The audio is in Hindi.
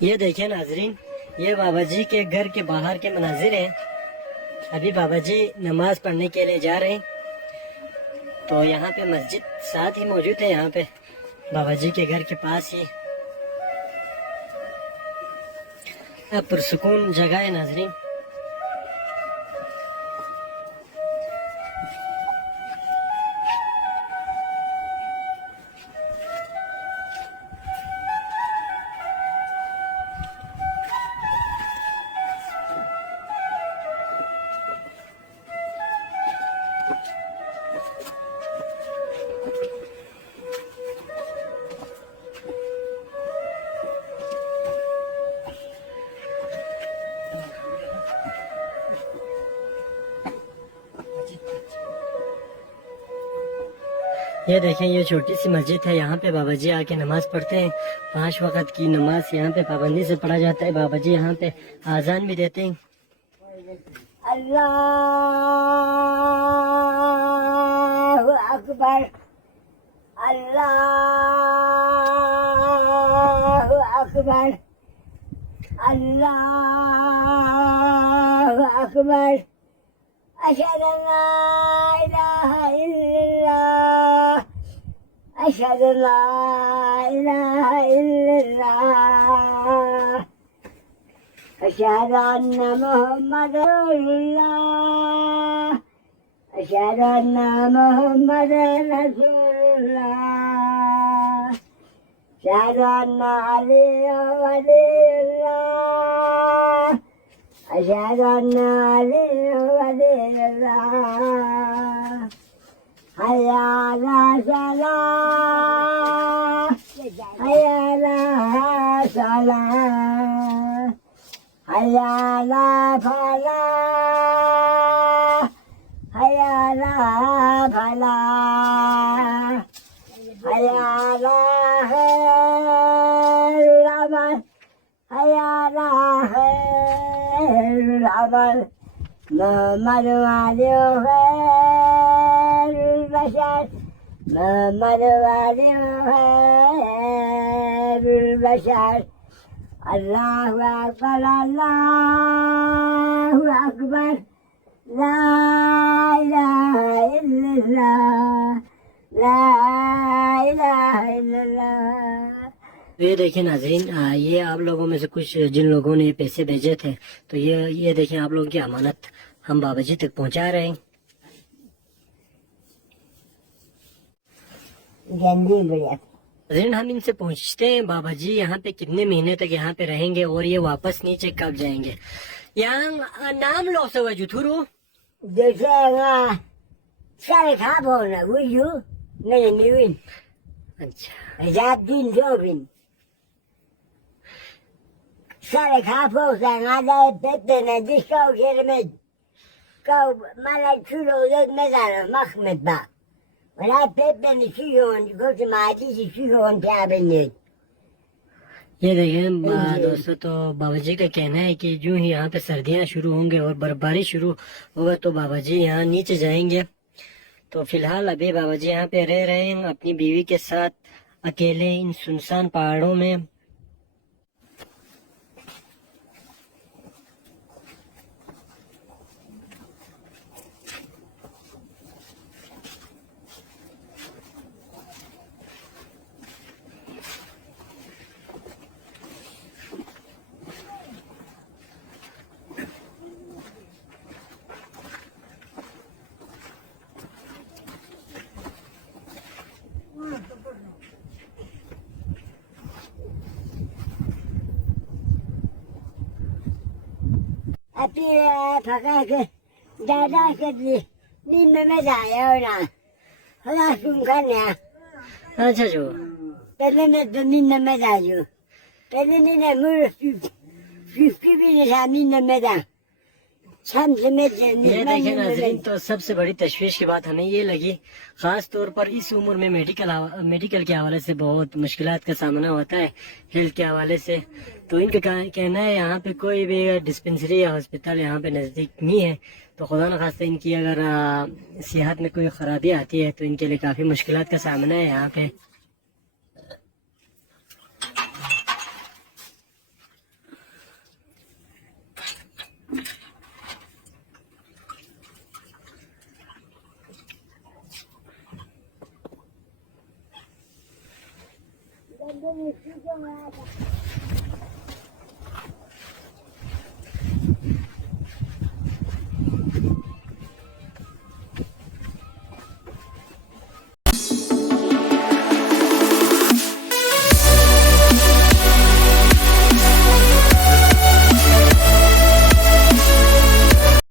ये देखिए नाजरीन, ये बाबा जी के घर के बाहर के मनाजिर हैं। अभी बाबा जी नमाज पढ़ने के लिए जा रहे हैं। तो यहाँ पे मस्जिद साथ ही मौजूद है, यहाँ पे बाबा जी के घर के पास ही पुरसुकून जगह है नाजरीन। ये देखें, ये छोटी सी मस्जिद है, यहाँ पे बाबा जी आके नमाज पढ़ते हैं। 5 वक्त की नमाज यहाँ पे पाबंदी से पढ़ा जाता है। बाबा जी यहाँ पे आजान भी देते हैं। अल्लाहु अकबर, अल्लाहु अकबर, अल्लाहु अकबर। अशहदु अल्ला इलाहा इल्लल्लाह, अशहदु अल्ला इलाहा इल्लल्लाह, अशहदु अन्ना मुहम्मदुर रसूलुल्लाह, अशहदु अन्ना मुहम्मदुर रसूलुल्लाह, अशहदु अन्ना अलिय्यन वलियुल्लाह, अशहदु अन्ना अलिय्यन वलियुल्लाह। हय्या अला सलाह, हय्या अला सलाह, हय्या अला फलाह, हय्या अला फलाह, हय्या अला खैरुल अमल, हय्या अला खैरुल अमल। मोहम्मद वाले खैरुल बशर, मोहम्मद वाले खैरुल बशर। अल्लाहु अकबर, अल्लाहु अकबर, ला इलाहा इल्लल्लाह, ला इलाहा इल्लल्लाह। तो ये देखिए नाजरीन, ये आप लोगों में से कुछ जिन लोगों ने पैसे भेजे थे, तो ये देखिए आप लोगों की अमानत हम बाबा जी तक पहुंचा रहे हैं। नाजरीन, हम इनसे पूछते हैं बाबा जी यहाँ पे कितने महीने तक यहाँ पे रहेंगे और ये वापस नीचे कब जाएंगे। यहाँ नाम लो से वजूथुरु जैसे सारे खा बोलना वुजू नहीं मिविन। अच्छा, जात दिन जो दिन सारे खा बोलना आधा पेटे ने जिसका उधर में कब माला चुलो उधर में जाना मखमत बा वला पेटे ने चुलों को जमाती सी चुलों क्या बने। ये देखिए दोस्तों, तो बाबा जी का कहना है कि जो ही यहाँ पे सर्दियाँ शुरू होंगे और बर्फबारी शुरू होगा तो बाबा जी यहाँ नीचे जाएंगे। तो फिलहाल अभी बाबा जी यहाँ पे रह रहे हैं अपनी बीवी के साथ अकेले इन सुनसान पहाड़ों में। अभी फका के दादा के दिन में जाया हो ना हला सुन करने अच्छा जो पहले मैं तो दिन में जायो पहले ने मुझे फिफ्टी भी नहीं में जा शाम से मैं ये देखिए नाज़रीन, तो सबसे बड़ी तशवीश की बात हमें ये लगी, ख़ास तौर पर इस उम्र में मेडिकल के हवाले से बहुत मुश्किलात का सामना होता है, हेल्थ के हवाले से। तो इनका कहना है यहाँ पे कोई भी डिस्पेंसरी या हॉस्पिटल यहाँ पे नज़दीक नहीं है, तो खुदा न खास्ता इनकी अगर सेहत में कोई ख़राबी आती है तो इनके लिए काफ़ी मुश्किलात का सामना है यहाँ पे। Benim çocuğum var.